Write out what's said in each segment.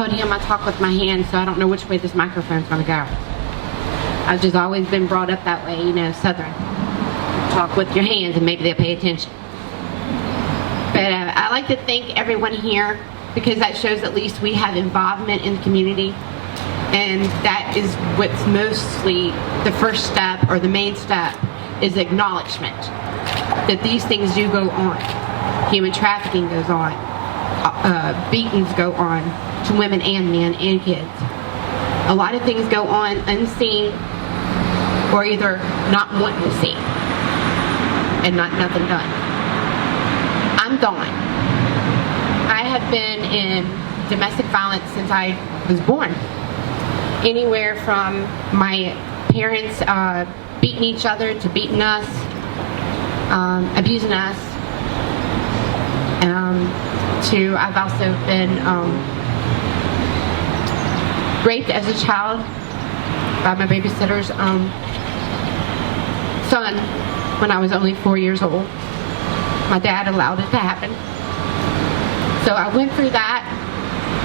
told him I talk with my hands, so I don't know which way this microphone's going to go. I've just always been brought up that way, you know, Southern. Talk with your hands and maybe they'll pay attention. But I like to thank everyone here because that shows at least we have involvement in the community. And that is what's mostly the first step or the main step is acknowledgement that these things do go on. Human trafficking goes on. Beatings go on to women and men and kids. A lot of things go on unseen or either not wanting to see and nothing done. I'm Dawn. I have been in domestic violence since I was born. Anywhere from my parents beating each other to beating us, abusing us, to I've also been raped as a child by my babysitter's son when I was only 4 years old. My dad allowed it to happen. So I went through that,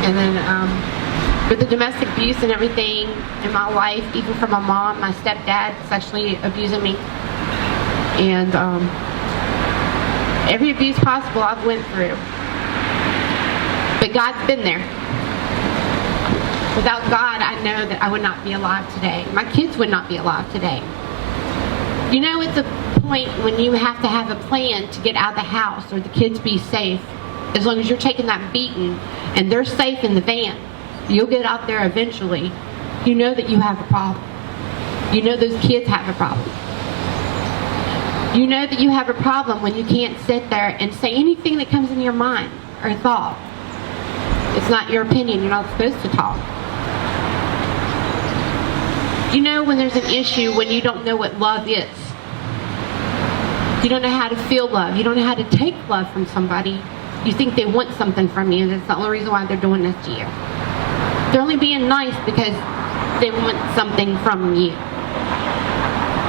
and then with the domestic abuse and everything in my life, even from my mom, my stepdad sexually abusing me, and every abuse possible I've went through. But God's been there. Without God, I know that I would not be alive today. My kids would not be alive today. You know, it's a point when you have to have a plan to get out of the house or the kids be safe. As long as you're taking that beating and they're safe in the van, you'll get out there eventually. You know that you have a problem. You know those kids have a problem. You know that you have a problem when you can't sit there and say anything that comes in your mind or thought. It's not your opinion. You're not supposed to talk. You know when there's an issue when you don't know what love is. You don't know how to feel love. You don't know how to take love from somebody. You think they want something from you, and that's the only reason why they're doing this to you. They're only being nice because they want something from you,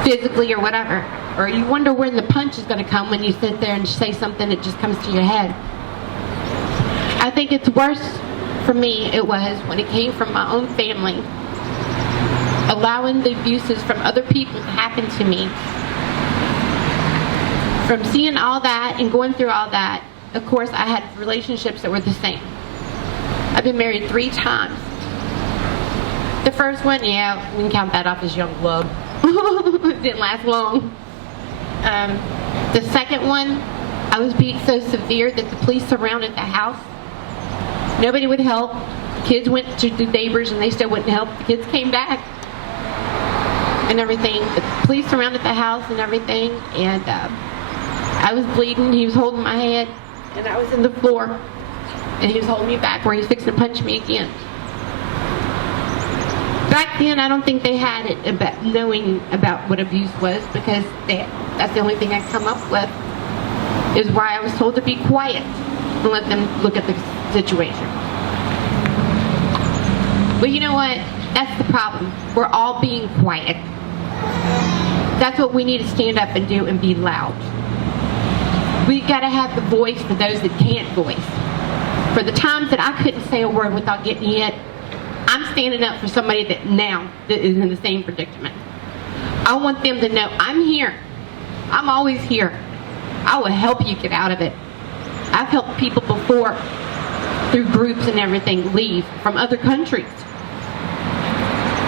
physically or whatever. Or you wonder when the punch is going to come when you sit there and say something that just comes to your head. I think it's worse for me, it was when it came from my own family. Allowing the abuses from other people to happen to me. From seeing all that and going through all that, of course, I had relationships that were the same. I've been married 3 times. The first one, yeah, we can count that off as young love. It didn't last long. The second one, I was beat so severe that the police surrounded the house. Nobody would help. Kids went to the neighbors and they still wouldn't help. The kids came back and everything. The police surrounded the house and everything, and I was bleeding. He was holding my head, and I was in the floor, and he was holding me back where he was fixing to punch me again. Back then, I don't think they had it about knowing about what abuse was, because that's the only thing I come up with is why I was told to be quiet and let them look at the situation. But you know what? That's the problem. We're all being quiet. That's what we need to stand up and do and be loud. We got to have the voice for those that can't voice. For the times that I couldn't say a word without getting hit, I'm standing up for somebody that is in the same predicament. I want them to know I'm here. I'm always here. I will help you get out of it. I've helped people before through groups and everything leave from other countries.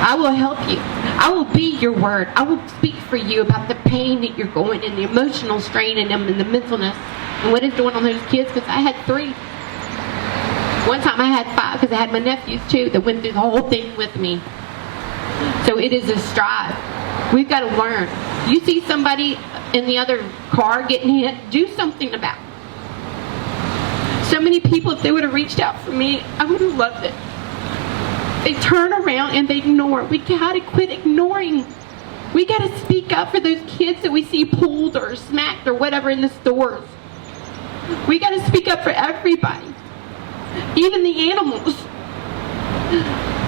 I will help you. I will be your word. I will speak for you about the pain that you're going and the emotional strain in them and the mentalness and what it's doing on those kids, because I had 3. One time I had 5 because I had my nephews too that went through the whole thing with me. So it is a strive. We've got to learn. You see somebody in the other car getting hit, do something about it. So many people, if they would have reached out for me, I would have loved it. They turn around and they ignore. We gotta quit ignoring. We gotta speak up for those kids that we see pulled or smacked or whatever in the stores. We gotta speak up for everybody, even the animals.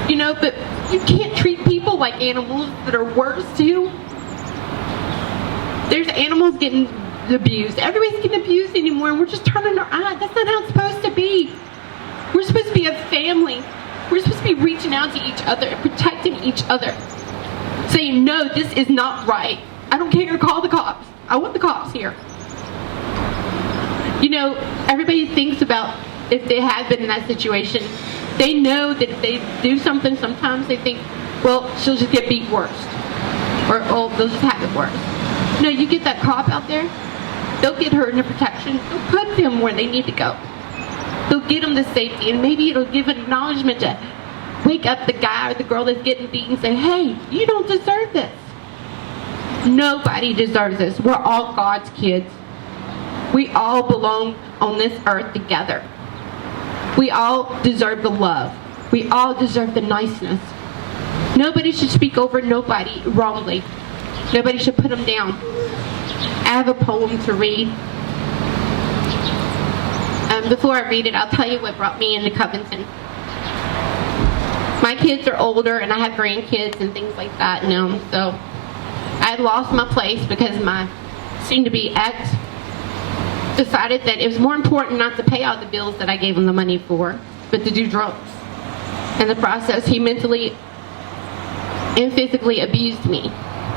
You know, but you can't treat people like animals that are worse too. There's animals getting abused. Everybody's getting abused anymore, and we're just turning our eyes. That's not how it's supposed to be. We're supposed to be a family. around to each other and protecting each other, saying, no, this is not right. I don't care, call the cops. I want the cops here. You know, everybody thinks about if they have been in that situation. They know that if they do something, sometimes they think, well, she'll just get beat worse. Or, oh, they'll just have it worse. No, you get that cop out there, they'll get her into protection. They'll put them where they need to go. They'll get them to safety, and maybe it'll give an acknowledgement to wake up the guy or the girl that's getting beaten and say, hey, you don't deserve this. Nobody deserves this. We're all God's kids. We all belong on this earth together. We all deserve the love. We all deserve the niceness. Nobody should speak over nobody wrongly. Nobody should put them down. I have a poem to read. Before I read it, I'll tell you what brought me into Covington. My kids are older, and I have grandkids and things like that now. So I had lost my place because my soon-to-be ex decided that it was more important not to pay all the bills that I gave him the money for, but to do drugs. In the process, he mentally and physically abused me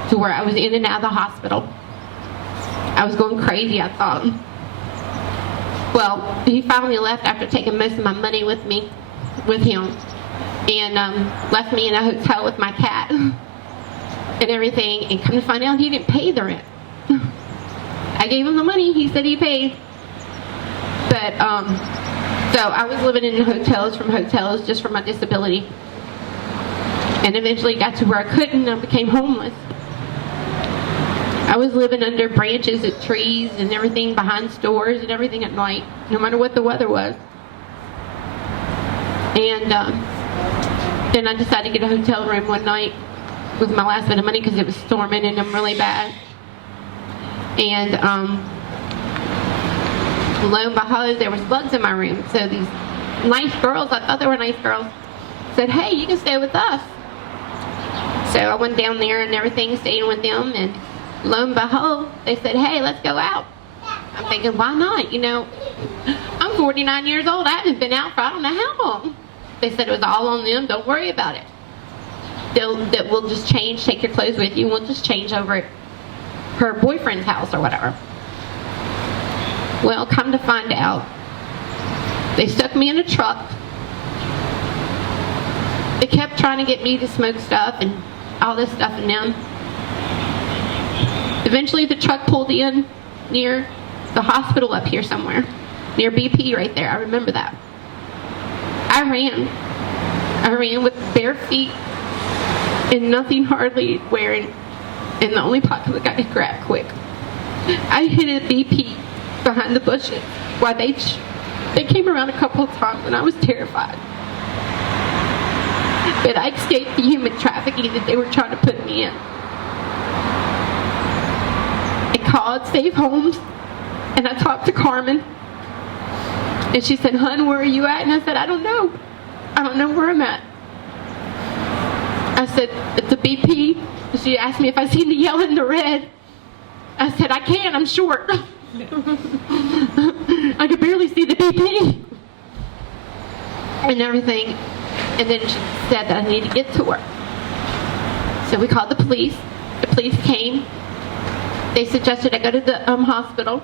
to where I was in and out of the hospital. I was going crazy, I thought. Well, he finally left after taking most of my money with him, and left me in a hotel with my cat and everything, and come to find out he didn't pay the rent. I gave him the money, he said he paid. But, so I was living in hotels from hotels just for my disability. And eventually got to where I couldn't, and I became homeless. I was living under branches of trees and everything, behind stores and everything at night, no matter what the weather was. And then I decided to get a hotel room one night with my last bit of money because it was storming and I'm really bad. And lo and behold, there was bugs in my room. So these nice girls, I thought they were nice girls, said, hey, you can stay with us. So I went down there and everything, staying with them, and lo and behold, they said, hey, let's go out. I'm thinking, why not? You know, I'm 49 years old. I haven't been out for I don't know how long. They said it was all on them. Don't worry about it. We'll just change, take your clothes with you, and we'll just change over at her boyfriend's house or whatever. Well, come to find out, they stuck me in a truck. They kept trying to get me to smoke stuff and all this stuff in them. Eventually the truck pulled in near the hospital up here somewhere, near BP right there. I remember that. I ran with bare feet and nothing hardly wearing, and the only pocket that got me grabbed quick. I hit a BP behind the bushes while they came around a couple of times, and I was terrified. But I escaped the human trafficking that they were trying to put me in. I called Safe Homes, and I talked to Carmen, and she said, "Hun, where are you at?" And I said, "I don't know. I don't know where I'm at." I said, "It's a BP." She asked me if I seen the yellow and the red. I said, "I can't. I'm short." I could barely see the BP and everything. And then she said that I needed to get to her. So we called the police. The police came. They suggested I go to the hospital.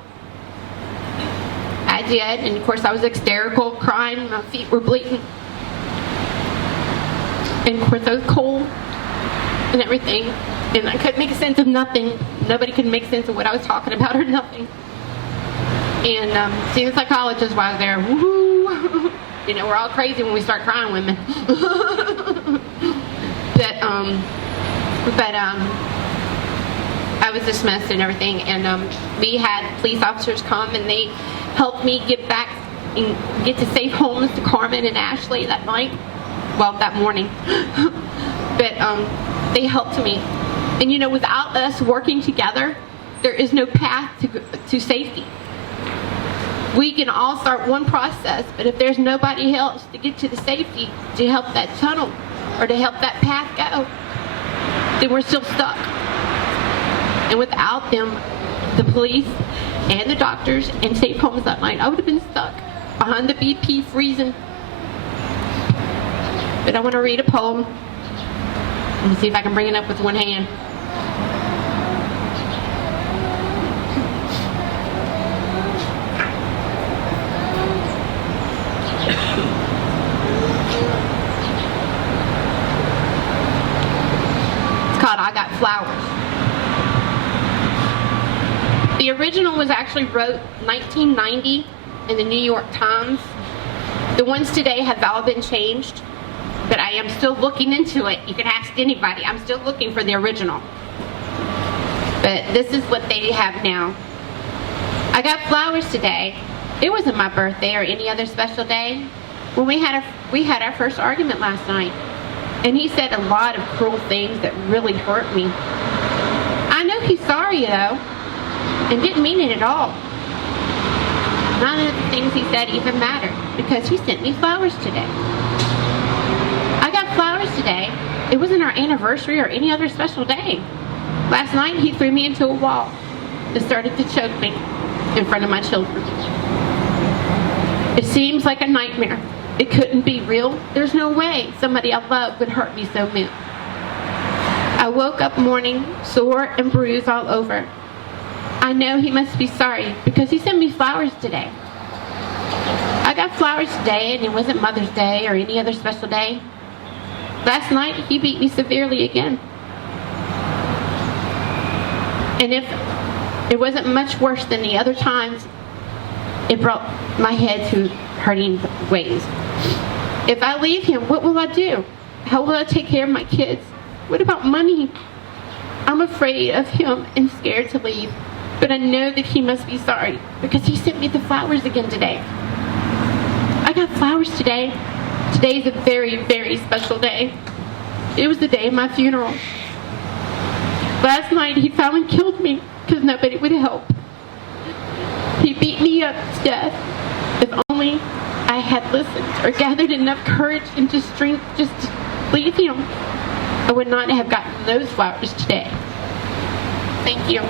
I did, and of course I was hysterical, crying. My feet were bleeding. And of course I was cold and everything. And I couldn't make sense of nothing. Nobody could make sense of what I was talking about or nothing. And seeing a psychologist while I was there, woohoo! You know, we're all crazy when we start crying, women. But I was dismissed and everything, and we had police officers come, and they helped me get back and get to Safe Homes to Carmen and Ashley that night. Well, that morning. But they helped me. And you know, without us working together, there is no path to safety. We can all start one process, but if there's nobody else to get to the safety, to help that tunnel, or to help that path go, then we're still stuck. And without them, the police and the doctors and Safe Homes that night, I would have been stuck behind the BP freezing. But I want to read a poem. Let me see if I can bring it up with one hand. It's called I Got Flowers. The original was actually wrote 1990 in the New York Times. The ones today have all been changed, but I am still looking into it. You can ask anybody. I'm still looking for the original. But this is what they have now. I got flowers today. It wasn't my birthday or any other special day. When we had our first argument last night, and he said a lot of cruel things that really hurt me. I know he's sorry though, and didn't mean it at all. None of the things he said even mattered because he sent me flowers today. I got flowers today. It wasn't our anniversary or any other special day. Last night he threw me into a wall and started to choke me in front of my children. It seems like a nightmare. It couldn't be real. There's no way somebody I love would hurt me so much. I woke up morning sore and bruised all over. I know he must be sorry because he sent me flowers today. I got flowers today and it wasn't Mother's Day or any other special day. Last night he beat me severely again. And if it wasn't much worse than the other times, it brought my head to hurting ways. If I leave him, what will I do? How will I take care of my kids? What about money? I'm afraid of him and scared to leave. But I know that he must be sorry because he sent me the flowers again today. I got flowers today. Today's a very, very special day. It was the day of my funeral. Last night he found and killed me because nobody would help. He beat me up to death. If only I had listened or gathered enough courage and strength just to leave him, I would not have gotten those flowers today. Thank you.